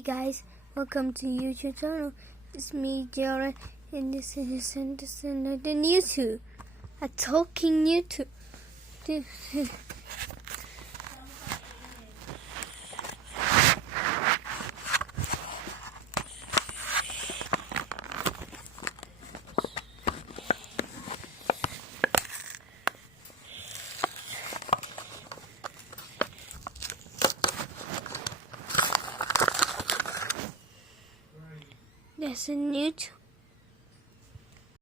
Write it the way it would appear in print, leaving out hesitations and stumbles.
Hey guys, welcome to YouTube channel. It's me, Jared, and this is the Mewtwo, a talking Mewtwo. There's a Mewtwo.